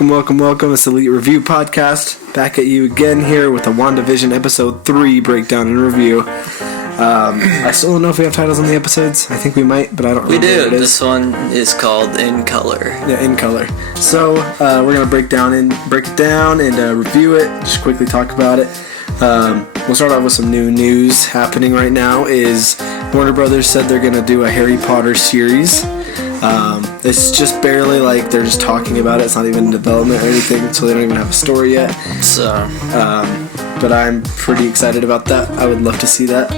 Welcome. It's Elite Review Podcast. Back at you again here with the WandaVision Episode 3 breakdown and review. I still don't know if we have titles on the episodes. I think we might, but I don't remember. We do. What it is. This one is called In Color. Yeah, In Color. So, we're going to break it down and review it. Just quickly talk about it. We'll start off with some new news happening right now is Warner Brothers said they're going to do a Harry Potter series. It's just barely like they're just talking about it. It's not even in development or anything, so they don't even have a story yet. But I'm pretty excited about that. I would love to see that.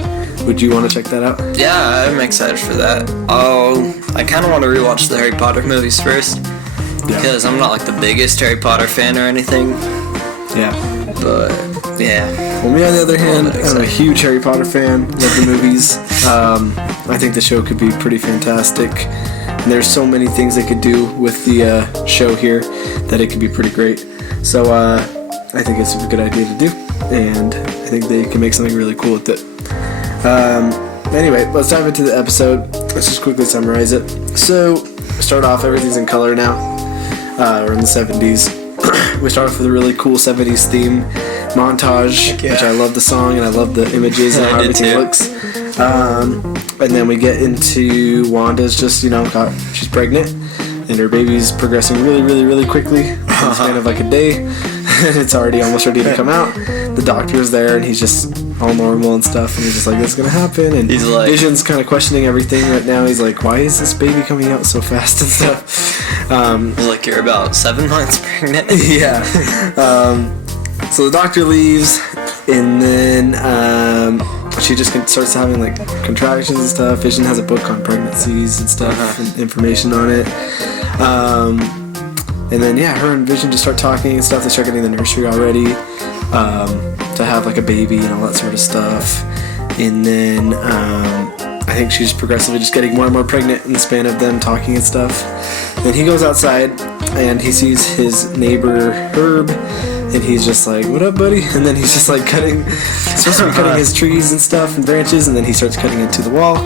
Would you want to check that out? Yeah, I'm excited for that. I kind of want to rewatch the Harry Potter movies first. Because I'm not like the biggest Harry Potter fan or anything. Yeah. But, yeah. Well, me on the other hand, I'm a huge Harry Potter fan. Love the movies. I think the show could be pretty fantastic. And there's so many things they could do with the show here that it could be pretty great. So I think it's a good idea to do. And I think they can make something really cool with it. Anyway, let's dive into the episode. Let's just quickly summarize it. So, start off, everything's in color now. We're in the 70s. We start off with a really cool 70s theme montage, which I love the song and I love the images and how everything looks. And then we get into Wanda's just, she's pregnant and her baby's progressing really quickly. It's kind of like a day and it's already almost ready to come out. The doctor's there and he's just all normal and stuff and he's just like, this is gonna happen, and he's like, Vision's kind of questioning everything right now. He's like, why is this baby coming out so fast and stuff? He's like, you're about 7 months pregnant. Yeah. So the doctor leaves and then she just starts having like contractions and stuff. Vision has a book on pregnancies and stuff and information on it. And then her and Vision just start talking and stuff. They start getting the nursery already to have like a baby and all that sort of stuff. And then I think she's progressively just getting more and more pregnant in the span of them talking and stuff. Then he goes outside and he sees his neighbor Herb. And he's just like, what up, buddy? And then he's just like supposed to be cutting his trees and stuff and branches, and then he starts cutting into the wall.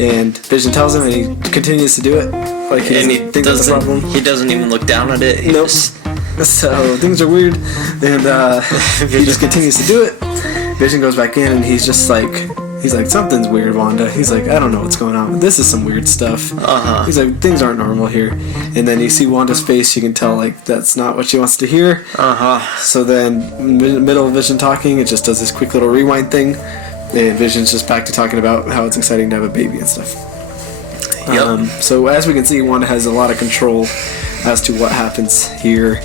And Vision tells him, and he continues to do it. Like he doesn't think that's a problem. He doesn't even look down at it. Nope. So things are weird, and he just continues to do it. Vision goes back in, and he's like, something's weird, Wanda. He's like, I don't know what's going on, but this is some weird stuff. He's like, things aren't normal here. And then you see Wanda's face, you can tell, like, that's not what she wants to hear. So then, in the middle of Vision talking, it just does this quick little rewind thing, and Vision's just back to talking about how it's exciting to have a baby and stuff. So as we can see, Wanda has a lot of control as to what happens here,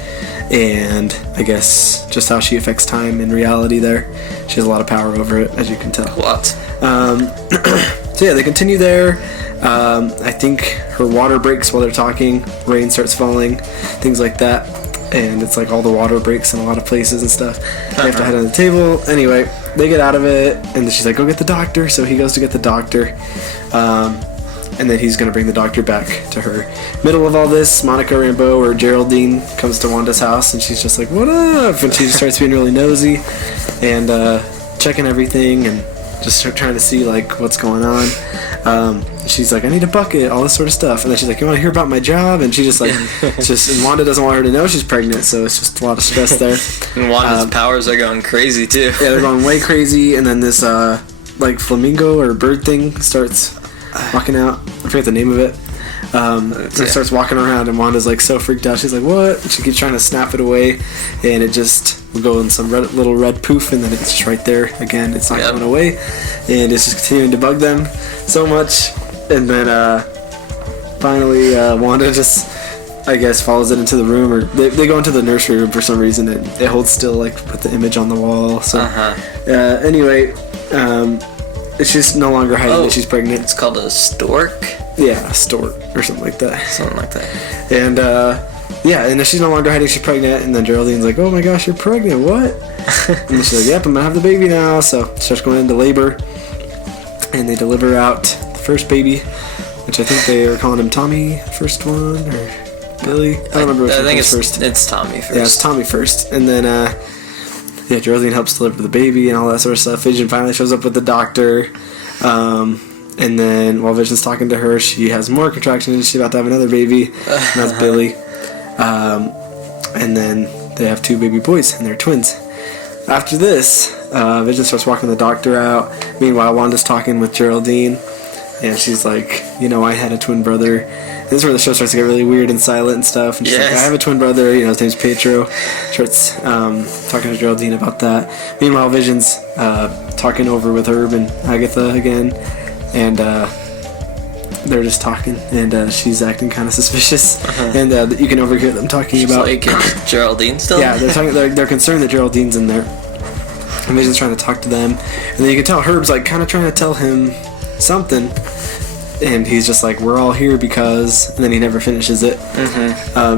and I guess just how she affects time in reality there. She has a lot of power over it, as you can tell. Lots. So yeah, they continue there. I think her water breaks while they're talking. Rain starts falling, things like that. And it's like all the water breaks in a lot of places and stuff. They have to head on the table. Anyway, they get out of it, and then she's like, go get the doctor. So he goes to get the doctor. And then he's going to bring the doctor back to her. Middle of all this, Monica Rambeau or Geraldine comes to Wanda's house, and she's just like, what up? And she starts being really nosy and checking everything and just trying to see like what's going on. She's like, I need a bucket, all this sort of stuff. And then she's like, you want to hear about my job? And she just like, and Wanda doesn't want her to know she's pregnant, so it's just a lot of stress there. And Wanda's powers are going crazy too. Yeah, they're going way crazy. And then this like flamingo or bird thing starts walking out. I forget the name of it. It starts walking around, and Wanda's like so freaked out. She's like, what? And she keeps trying to snap it away, and it just will go in some little red poof, and then it's just right there again. It's not going away, and it's just continuing to bug them so much. And then finally Wanda just, I guess, follows it into the room, or they go into the nursery room for some reason. It holds still, like, with the image on the wall. So anyway, she's no longer hiding that she's pregnant. It's called a stork? Yeah, a stork or something like that. Something like that. And and she's no longer hiding she's pregnant, and then Geraldine's like, oh my gosh, you're pregnant, what? And then she's like, yep, I'm gonna have the baby now. So she starts going into labor, and they deliver out the first baby, which I think they are calling him Tommy, first one, or Billy. I don't remember which one was first. It's Tommy first. Yeah, it's Tommy first. And then Geraldine helps deliver the baby and all that sort of stuff. Vision finally shows up with the doctor. And then while Vision's talking to her, she has more contractions and she's about to have another baby. And that's Billy. and then they have 2 baby boys, and they're twins. After this, Vision starts walking the doctor out. Meanwhile, Wanda's talking with Geraldine, and she's like, I had a twin brother. And this is where the show starts to get really weird and silent and stuff. And she's like, I have a twin brother, his name's Pietro. Starts talking to Geraldine about that. Meanwhile, Vision's talking over with Herb and Agatha again, and they're just talking, and she's acting kind of suspicious, and you can overhear them talking about Geraldine still. Yeah, they're concerned that Geraldine's in there. And Vision's trying to talk to them, and then you can tell Herb's like kind of trying to tell him something, and he's just like, "We're all here because," and then he never finishes it.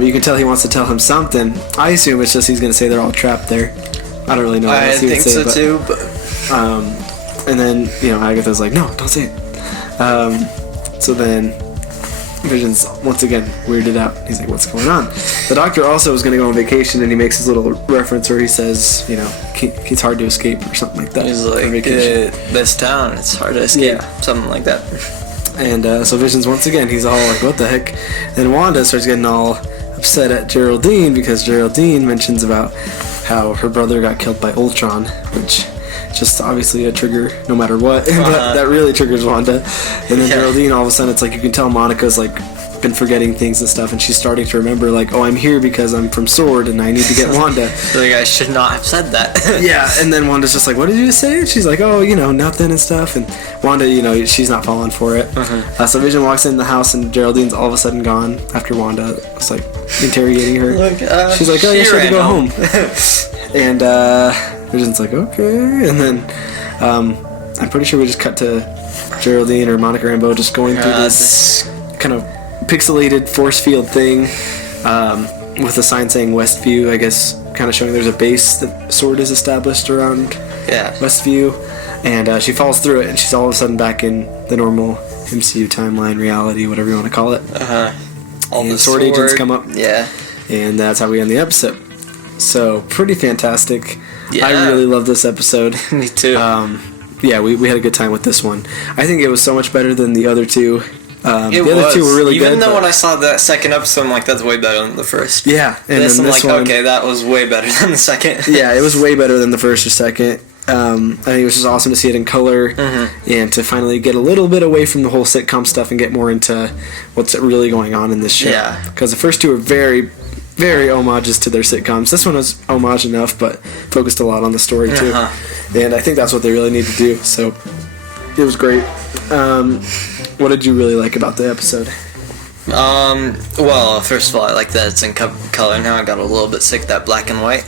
You can tell he wants to tell him something. I assume it's just he's gonna say they're all trapped there. I don't really know what else he would say, so too. But and then Agatha's like, "No, don't say it." So then Vision's once again weirded out. He's like, what's going on? The doctor also was going to go on vacation, and he makes his little reference where he says, it's hard to escape or something like that. He's like, this town, it's hard to escape. Yeah. Something like that. And so Vision's once again, he's all like, what the heck? And Wanda starts getting all upset at Geraldine because Geraldine mentions about how her brother got killed by Ultron, which just obviously a trigger no matter what. That really triggers Wanda. And then Geraldine, all of a sudden, it's like you can tell Monica's like been forgetting things and stuff, and she's starting to remember like, oh, I'm here because I'm from S.W.O.R.D. and I need to get Wanda. Like, I should not have said that. Yeah, and then Wanda's just like, what did you say? And she's like, oh, nothing and stuff. And Wanda, she's not falling for it. So Vision walks in the house, and Geraldine's all of a sudden gone after Wanda was like interrogating her. She's like, oh, yeah, she had to go home. And Vision's like, okay. And then I'm pretty sure we just cut to Geraldine or Monica Rambeau just going through this kind of pixelated force field thing with a sign saying Westview, I guess, kind of showing there's a base that S.W.O.R.D. is established around Westview. And she falls through it, and she's all of a sudden back in the normal MCU timeline, reality, whatever you want to call it. All the S.W.O.R.D. agents come up. Yeah. And that's how we end the episode. So, pretty fantastic. Yeah. I really love this episode. Me too. Yeah, we had a good time with this one. I think it was so much better than the other two. The other two were really good. Even though when I saw that second episode, I'm like, that's way better than the first. Yeah. And this, then I'm this like, one, okay, that was way better than the second. Yeah, it was way better than the first or second. I think it was just awesome to see it in color and to finally get a little bit away from the whole sitcom stuff and get more into what's really going on in this show. Yeah. Because the first two are very, very homages to their sitcoms. This one was homage enough, but focused a lot on the story too. And I think that's what they really need to do. So it was great. What did you really like about the episode? Well, first of all, I like that it's in color now. I got a little bit sick of that black and white.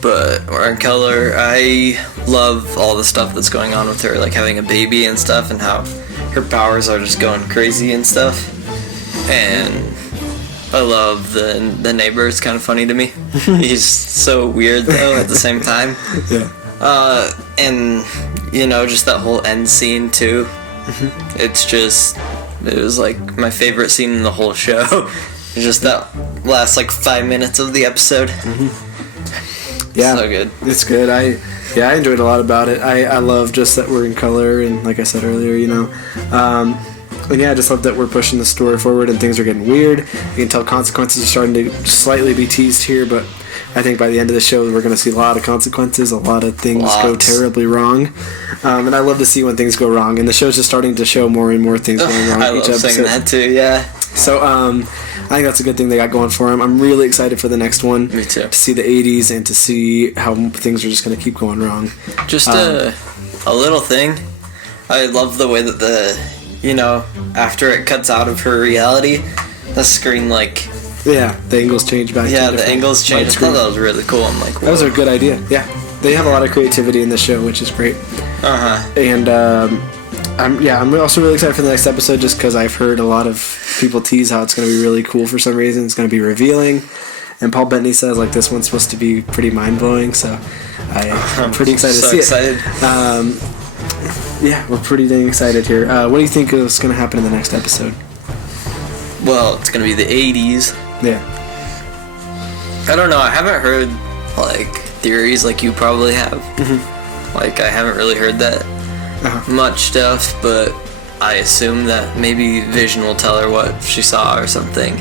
But we're in color. I love all the stuff that's going on with her, like having a baby and stuff, and how her powers are just going crazy and stuff. And I love the neighbor. It's kind of funny to me. He's so weird, though, at the same time. Yeah. And, just that whole end scene, too. It was like my favorite scene in the whole show. Just that last 5 minutes of the episode. Yeah, so good. It's good. I enjoyed a lot about it. I love just that we're in color, and like I said earlier, and yeah, I just love that we're pushing the story forward and things are getting weird. You can tell consequences are starting to slightly be teased here, but I think by the end of the show we're going to see a lot of consequences, a lot of things go terribly wrong. And I love to see when things go wrong, and the show's just starting to show more and more things going wrong I each love episode. saying that too, yeah. So I think that's a good thing they got going for them. I'm really excited for the next one. Me too. To see the 80s and to see how things are just going to keep going wrong. Just a little thing. I love the way that after it cuts out of her reality, the screen yeah, the angles change back. Yeah, the angles change. I thought that was really cool. I'm like, whoa. That was a good idea. Yeah, they have a lot of creativity in this show, which is great. And I'm also really excited for the next episode, just because I've heard a lot of people tease how it's going to be really cool for some reason. It's going to be revealing, and Paul Bettany says this one's supposed to be pretty mind blowing. So I'm pretty excited to see it. Yeah, we're pretty dang excited here. What do you think is going to happen in the next episode? Well, it's going to be the 80s. Yeah. I don't know. I haven't heard, theories like you probably have. I haven't really heard that much stuff, but I assume that maybe Vision will tell her what she saw or something.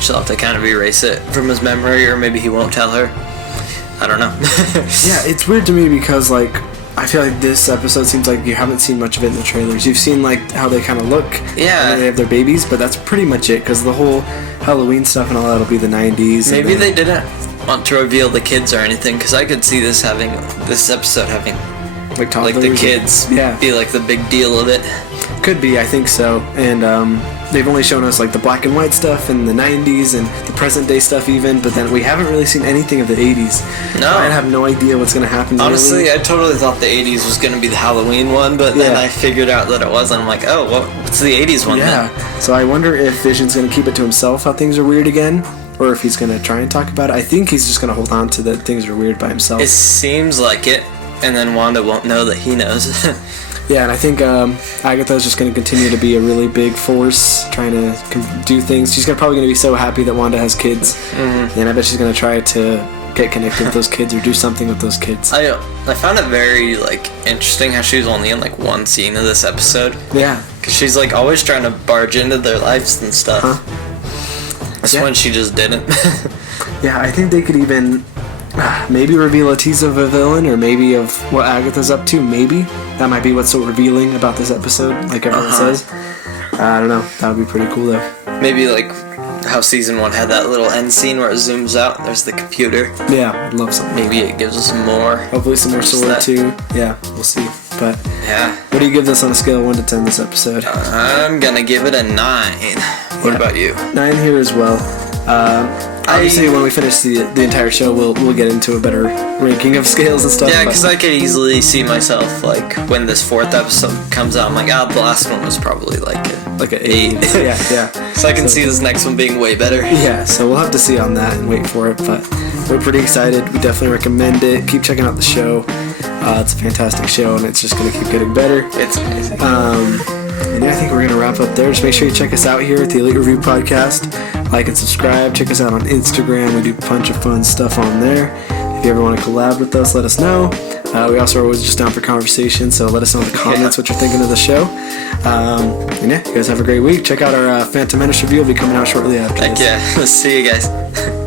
she'll have to kind of erase it from his memory, or maybe he won't tell her. I don't know. Yeah, it's weird to me because, like, I feel like this episode seems like you haven't seen much of it in the trailers. You've seen, like, how they kind of look. Yeah. And they have their babies, but that's pretty much it, because the whole Halloween stuff and all that will be the 90s. Maybe they didn't want to reveal the kids or anything, because I could see this episode having, like the kids be, like, the big deal of it. Could be, I think so. And they've only shown us, like, the black and white stuff in the 90s and the present day stuff even, but then we haven't really seen anything of the 80s. No. I have no idea what's going to happen. Honestly, really. I totally thought the 80s was going to be the Halloween one, but then I figured out that it wasn't. I'm like, oh, what's the 80s one then? So I wonder if Vision's going to keep it to himself how things are weird again, or if he's going to try and talk about it. I think he's just going to hold on to that things are weird by himself. It seems like it, and then Wanda won't know that he knows. Yeah, and I think Agatha's just going to continue to be a really big force, trying to do things. She's probably going to be so happy that Wanda has kids, and I bet she's going to try to get connected with those kids or do something with those kids. I found it very, like, interesting how she was only in, like, one scene of this episode. Yeah. Because she's, like, always trying to barge into their lives and stuff. This one she just didn't. Yeah, I think they could even maybe reveal a tease of a villain, or maybe of what Agatha's up to. Maybe that might be what's so revealing about this episode, like everyone says. I don't know. That would be pretty cool though. Maybe like how season 1 had that little end scene where it zooms out and there's the computer. Yeah, I'd love something. Maybe it gives us more. Hopefully some more sword too. Yeah, we'll see. But yeah, what do you give this on a scale of 1 to 10 this episode? I'm gonna give it a 9. What about you? 9 here as well. Obviously, when we finish the entire show, we'll get into a better ranking of scales and stuff. Yeah, because I could easily see myself, like, when this 4th episode comes out, I'm like, the last one was probably like an 8. yeah. So I can see this next one being way better. Yeah, so we'll have to see on that and wait for it, but we're pretty excited. We definitely recommend it. Keep checking out the show. It's a fantastic show, and it's just going to keep getting better. It's amazing. And yeah, I think we're going to wrap up there. Just make sure you check us out here at the Elite Review Podcast. Like and subscribe. Check us out on Instagram. We do a bunch of fun stuff on there. If you ever want to collab with us, let us know. We also are always just down for conversation, so let us know in the comments what you're thinking of the show. And yeah, you guys have a great week. Check out our Phantom Menace review. Will be coming out shortly after this. Yeah, see you guys.